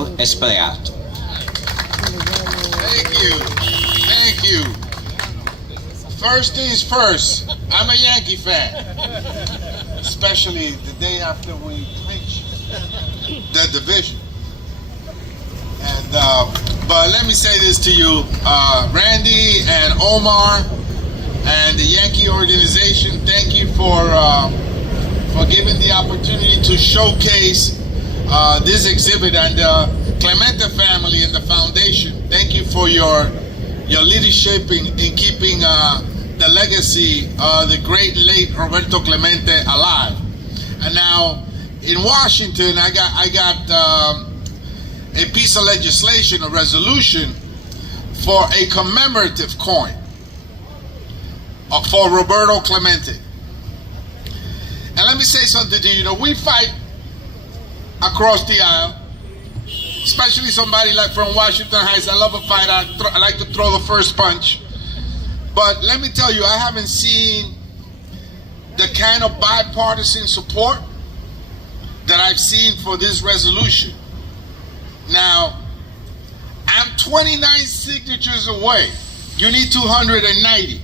Adriano Espaillat. Thank you. First things first, I'm a Yankee fan, especially the day after we clinched the division. And but let me say this to you, Randy and Omar and the Yankee organization, thank you for giving the opportunity to showcase this exhibit, and the Clemente family and the foundation. Thank you for your leadership in keeping the legacy of the great late Roberto Clemente alive. And now in Washington, I got a piece of legislation, a resolution for a commemorative coin for Roberto Clemente. And let me say something to you. You know, we fight across the aisle, especially somebody like from Washington Heights. I love a fight. I like to throw the first punch. But let me tell you, I haven't seen the kind of bipartisan support that I've seen for this resolution. Now, I'm 29 signatures away. You need 290,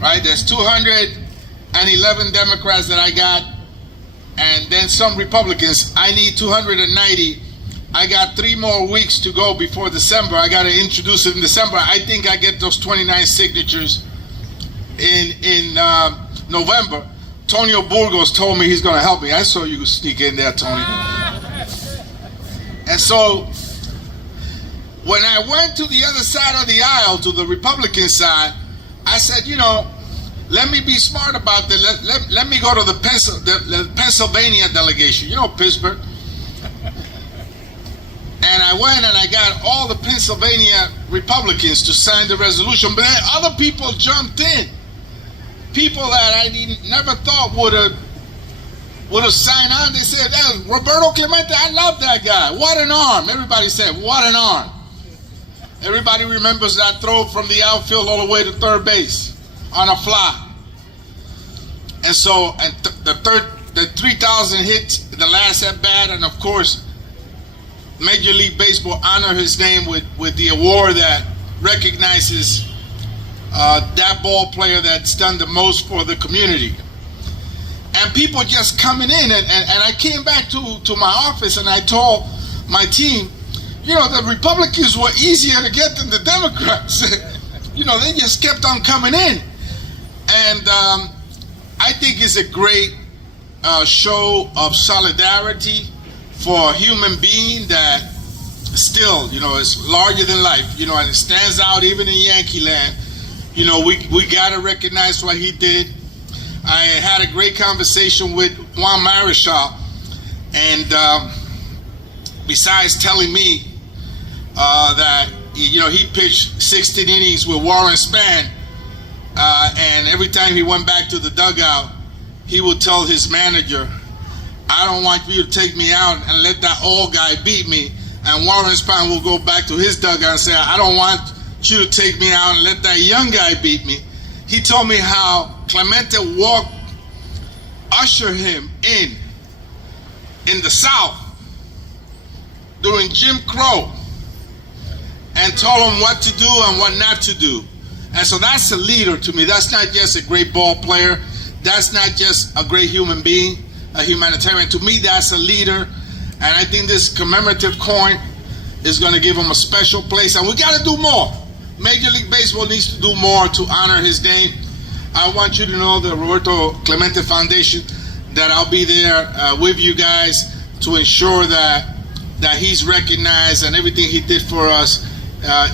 right? There's 211 Democrats that I got, and then some Republicans. I need 290. I got 3 more weeks to go before December. I got to introduce it in December. I think I get those 29 signatures in November. Tonio Burgos told me he's going to help me. I saw you sneak in there, Tony. And so when I went to the other side of the aisle, to the Republican side, I said, you know, let me be smart about this. Let me go to the Pennsylvania delegation, you know, Pittsburgh. And I went and I got all the Pennsylvania Republicans to sign the resolution, but then other people jumped in. People that I never thought would have signed on. They said, hey, Roberto Clemente, I love that guy. What an arm. Everybody said, what an arm. Everybody remembers that throw from the outfield all the way to third base on a fly. And so, and the 3,000 hits, the last at bat, and of course, Major League Baseball honor his name with the award that recognizes that ball player that's done the most for the community. And people just coming in, and I came back to my office and I told my team, you know, the Republicans were easier to get than the Democrats. You know, they just kept on coming in. And I think it's a great show of solidarity for a human being that still, you know, is larger than life, you know, and it stands out even in Yankee land. You know, we got to recognize what he did. I had a great conversation with Juan Marichal, and besides telling me that, you know, he pitched 16 innings with Warren Spahn, and every time he went back to the dugout, he would tell his manager, I don't want you to take me out and let that old guy beat me. And Warren Spahn will go back to his dugout and say, I don't want you to take me out and let that young guy beat me. He told me how Clemente ushered him in the South during Jim Crow and told him what to do and what not to do. And so that's a leader to me. That's not just a great ball player. That's not just a great human being, a humanitarian. To me, that's a leader. And I think this commemorative coin is going to give him a special place. And we got to do more. Major League Baseball needs to do more to honor his name. I want you to know, the Roberto Clemente Foundation, that I'll be there with you guys to ensure that he's recognized and everything he did for us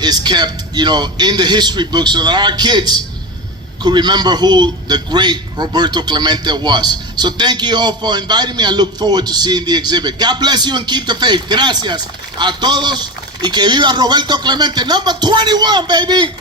is kept, you know, in the history book, so that our kids could remember who the great Roberto Clemente was. So thank you all for inviting me. I look forward to seeing the exhibit. God bless you and keep the faith. Gracias a todos y que viva Roberto Clemente, number 21, baby.